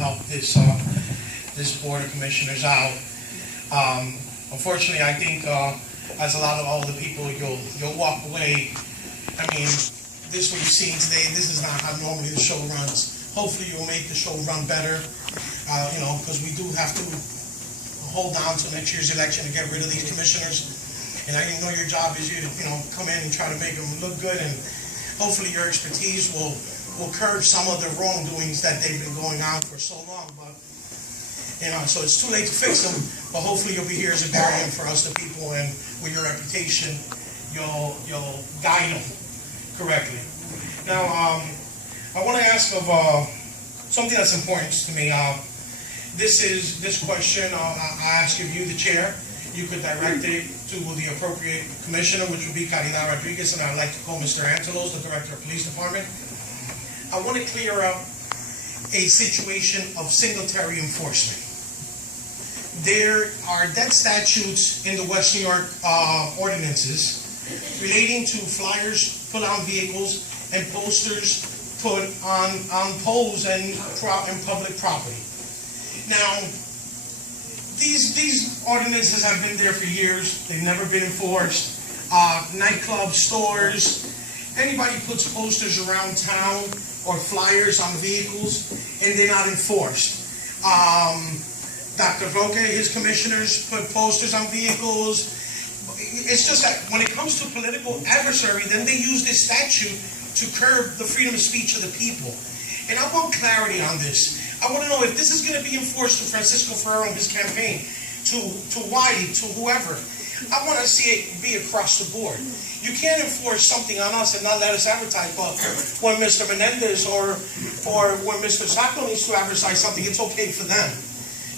help this this board of commissioners out. Unfortunately, I think as a lot of all the people, you'll walk away. I mean, this what you've seen today. This is not how normally the show runs. Hopefully, you'll make the show run better. Because we do have to hold on to next year's election to get rid of these commissioners. And I know your job is you come in and try to make them look good, and hopefully your expertise will curb some of the wrongdoings that they've been going on for so long. But so it's too late to fix them. But hopefully you'll be here as a guardian for us, the people, and with your reputation, you'll guide them correctly. Now, I want to ask of something that's important to me. This question, I ask of you, the chair. You could direct it to the appropriate commissioner, which would be Caridad Rodriguez, and I'd like to call Mr. Angelos, the director of police department. I want to clear up a situation of Singletary enforcement. There are dead statutes in the West New York ordinances relating to flyers put on vehicles and posters put on poles and public property. Now, these ordinances have been there for years. They've never been enforced. Nightclubs, stores, anybody puts posters around town or flyers on vehicles, and they're not enforced. Dr. Roque, his commissioners, put posters on vehicles. It's just that when it comes to political adversary, then they use this statute to curb the freedom of speech of the people. And I want clarity on this. I want to know if this is going to be enforced to Francisco Ferrero and his campaign, to Wiley, to whoever. I want to see it be across the board. You can't enforce something on us and not let us advertise. But when Mr. Menendez or when Mr. Sacco needs to advertise something, it's okay for them.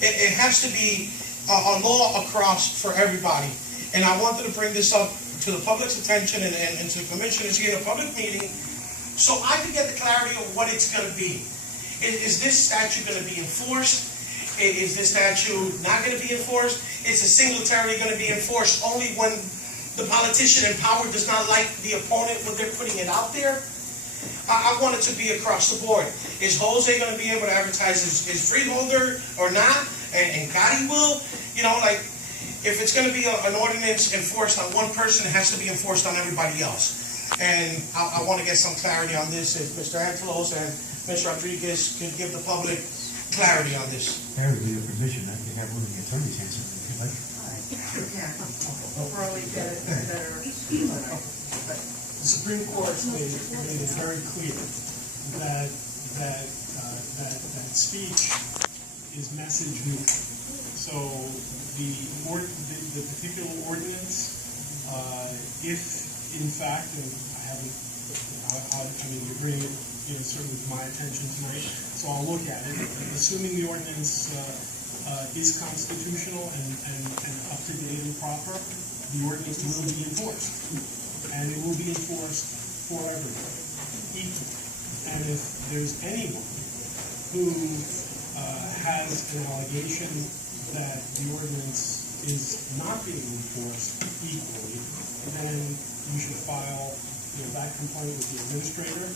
It has to be a law across for everybody. And I wanted to bring this up to the public's attention and to the commissioners here in a public meeting, so I can get the clarity of what it's going to be. Is this statute going to be enforced? Is this statute not going to be enforced? Is a Singletary going to be enforced only when the politician in power does not like the opponent when they're putting it out there? I want it to be across the board. Is Jose going to be able to advertise his freeholder or not? And Gotti will? If it's going to be an ordinance enforced on one person, it has to be enforced on everybody else. And I want to get some clarity on this. If Mr. Angelos and Ms. Rodriguez can give the public clarity on this. Mayor, with your permission, I think I have one of the attorneys answer if you'd like. Yeah, probably better. The Supreme Court made it very clear that speech is message neutral. So the particular ordinance, if in fact, and you're bringing it certainly to my attention tonight, so I'll look at it. Assuming the ordinance is constitutional and up to date and proper, the ordinance will be enforced. And it will be enforced for everyone, equally. And if there's anyone who has an allegation that the ordinance is not being enforced equally, then you should file that complaint with the administrator,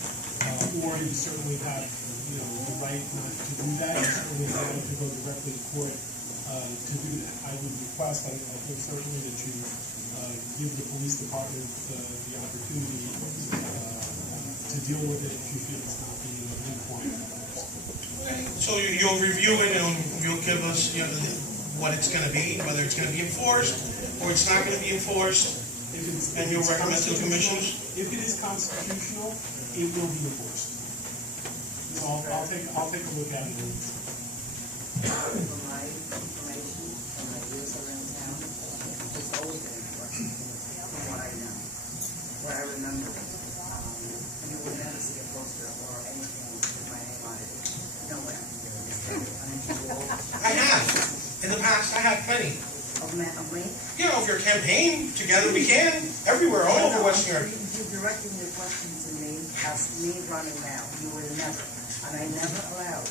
or you certainly have the right not to do that. You certainly have to go directly to court to do that. I would request, I think certainly that you give the police department the opportunity to deal with it if you feel it's not being enforced. So you'll review it and you'll give us what it's going to be, whether it's going to be enforced or it's not going to be enforced, and you'll recommend to the commissioners? If it is constitutional, it will be enforced. So I'll take a look at it. From my information and my years around town, it's always been enforced, from what I know, what I remember. You will never see a poster or anything with my name on it. Nowhere. I have. In the past, I have plenty. Of me? Of your campaign. Together we can. Everywhere, all over West New York. You're directing your question to me as me running now. You will never. And I never allowed.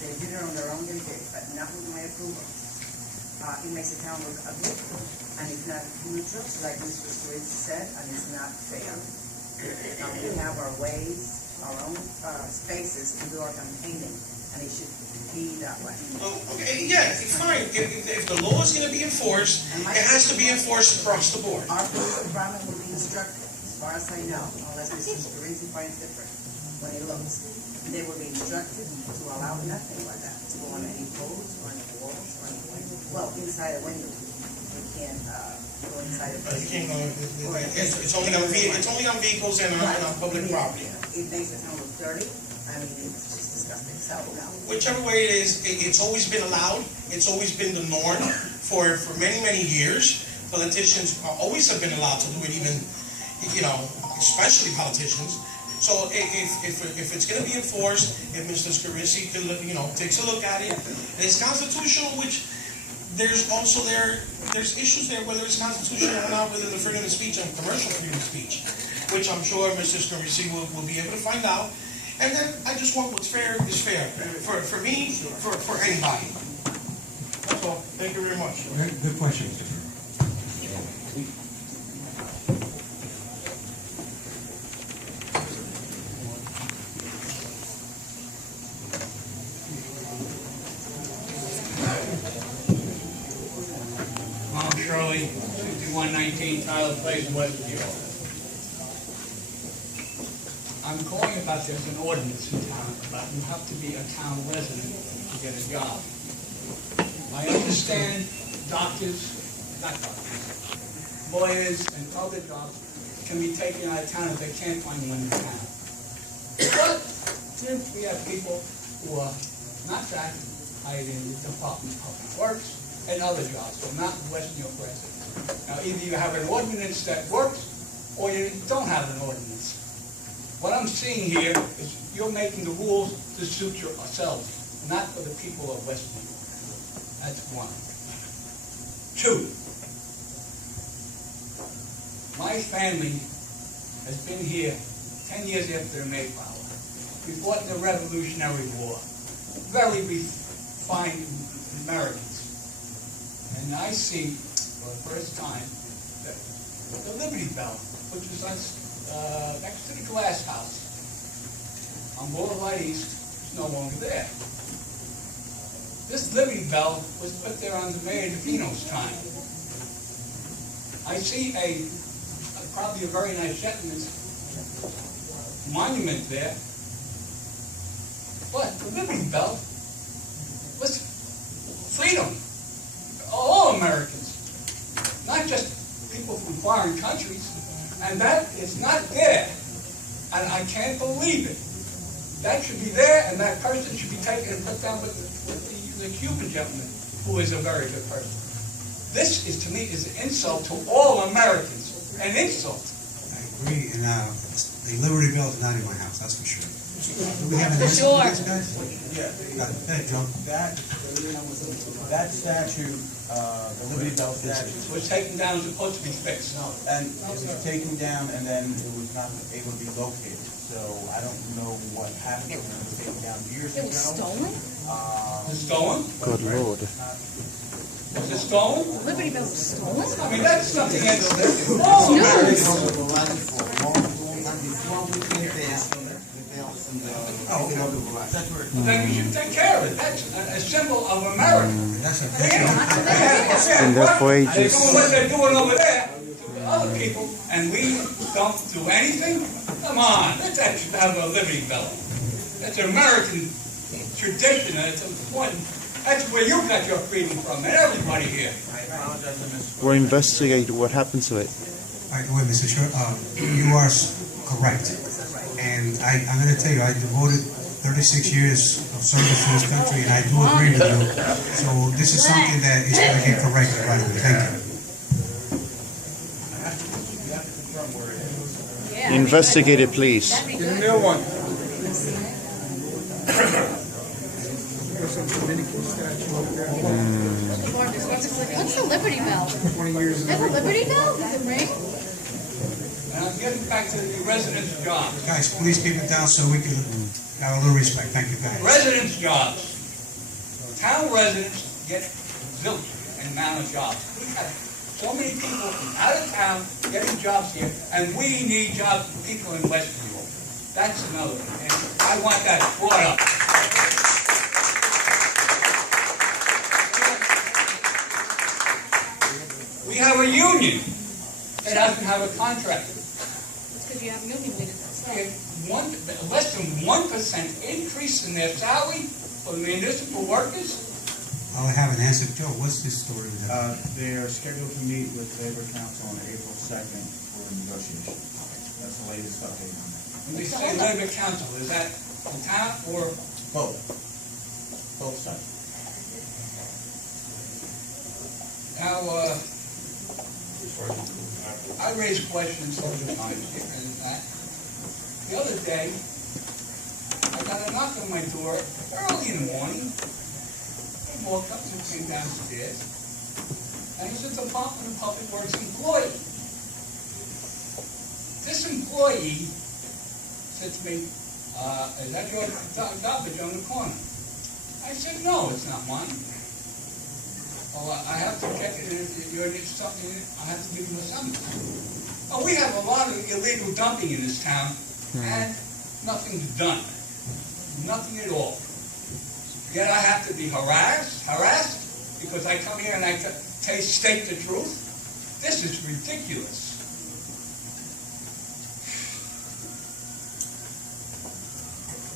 They did it on their own, they did, but not with my approval. It makes the town look ugly, and it's not neutral, like Mr. Switz said, and it's not fair. We have our ways, our own spaces to do our campaigning, and it should be be that way. Oh, okay, yeah, fine. If the law is gonna be enforced, it has to be enforced across the board. Our police department will be instructed, as far as I know, unless Mr. Parisi finds different, when he looks. They will be instructed to allow nothing like that, to go on any poles or any walls or anything. Well, inside a window, you can't, go inside a But you can't person. go, it's only on vehicles and on public property. It makes the town look dirty, I mean, it's just disgusting, so, no. Whichever way it is, it's always been allowed, it's always been the norm for many, many years. Politicians always have been allowed to do it, even, especially politicians. So if it's gonna be enforced, if Mr. Scarisi could, takes a look at it, and it's constitutional, which there's issues there, whether it's constitutional or not within the freedom of speech and commercial freedom of speech, which I'm sure Mr. Scarisi will be able to find out. And then I just want what's fair is fair, for me, for anybody. That's all. Thank you very much. Good question, Mr. Chairman. I'm Shirley, 6119 Tyler Place, Westview. I'm calling about there's an ordinance in town about you have to be a town resident to get a job. I understand not doctors, lawyers and other jobs can be taken out of town if they can't find one in town. But since we have people who are not that hired in the Department of Public Works and other jobs, so not West New York residents. Now, either you have an ordinance that works or you don't have an ordinance. What I'm seeing here is you're making the rules to suit yourselves, not for the people of West New York. That's one. Two, my family has been here 10 years after the Mayflower. We fought in the Revolutionary War. Very refined Americans. And I see, for the first time, that the Liberty Bell, which is next to the glass house on Boulevard East, is no longer there. This Liberty Bell was put there on the Mayor DeVino's time. I see probably a very nice gentleman's monument there, but the Liberty Bell was freedom. All Americans, not just people from foreign countries. And that is not there. And I can't believe it. That should be there, and that person should be taken and put down with the Cuban gentleman, who is a very good person. This is, to me, is an insult to all Americans. An insult. I agree, and the Liberty Bell is not in my house, that's for sure. Do we have an answer Sure. for this, guys? Yeah, Go ahead, Joe. that statute, the Liberty Bell statute, It was taken down, supposed to be fixed. and it was taken down and then it was not able to be located. So I don't know what happened when it was taken down years It ago. was stolen? Was it stolen? Good Lord. Was it stolen? Liberty Bell was stolen? I mean, that's something that's... It's news. Then you should take care of it. That's a symbol of America. That's a Been there for They're ages. doing what they're doing over there to other people, and we don't do anything? Come on, that should have a Liberty Bell. That's an American tradition, and it's important. That's where you got your freedom from, and everybody here. I apologize, I missed. We're investigating what happened to it. By the way, Mr. Chair, you are correct. And I'm going to tell you, I devoted 36 years of service to this country, and I do agree with you. So this is something that is going to get corrected right away. Thank you. You have to confirm where it is. Yeah. Investigate it, please. That'd be Get a good. new one. What's the Liberty Bell? 20 years. There's a Liberty Bell? Does it ring? And I'm getting back to the residents' jobs. Guys, please keep it down so we can have a little respect. Thank you, guys. Residents' jobs. Town residents get zilch and amount of jobs. We have so many people from out of town getting jobs here, and we need jobs for people in West New York. That's another thing, and I want that brought up. have a contract. It's because you have union leaders that say. Less than 1% increase in their salary for the municipal workers? I'll have an answer. Joe, what's this story with that? They are scheduled to meet with Labor Council on April 2nd for negotiation. That's the latest update on that. When they say Labor Council, is that the town or? Both. Both sides. Now, I raise questions all the time here and that. The other day, I got a knock on my door early in the morning. He walked up and came downstairs, and he's a Department of Public Works employee. This employee said to me, is that your garbage on the corner? I said, no, it's not mine. Well, I have to check it, if you're something, I have to give him a summons. Oh, we have a lot of illegal dumping in this town, and nothing's done. Nothing at all. Yet I have to be harassed, because I come here and I state the truth. This is ridiculous.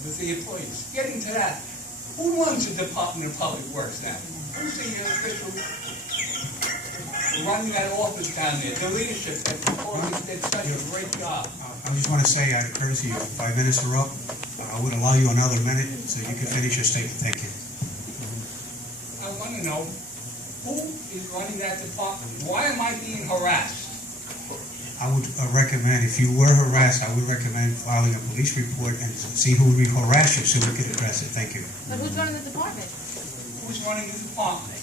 With the employees. Getting to that, who runs the Department of Public Works now? Who's the official running that office down there? The leadership that did such a great job. I just want to say, out of courtesy, if 5 minutes are up, I would allow you another minute so you can finish your statement. Thank you. I want to know who is running that department? Why am I being harassed? I would recommend, if you were harassed, I would recommend filing a police report and see who harassed you so we could address it. Thank you. But who's running the department? Who's running the department?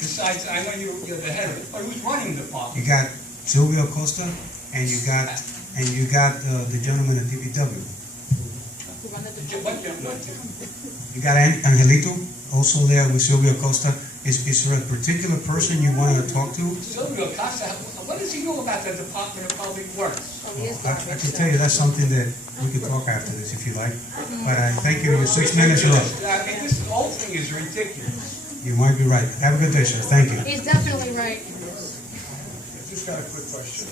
Besides, I know you're the head of it, but who's running the department? You got Silvio Costa and you got the gentleman at DPW. Who run the department? What gentleman? You got Angelito also there with Silvio Costa. Is there a particular person you want to talk to? Silvio Costa, what does he know about the Department of Public Works? Oh, he is I garbage, can so- tell you that's something that we could talk after this if you like. But thank you. Your 6 minutes are up. I mean, this whole thing is ridiculous. You might be right. Have a good day, sir. Thank you. He's definitely right. I just got a quick question.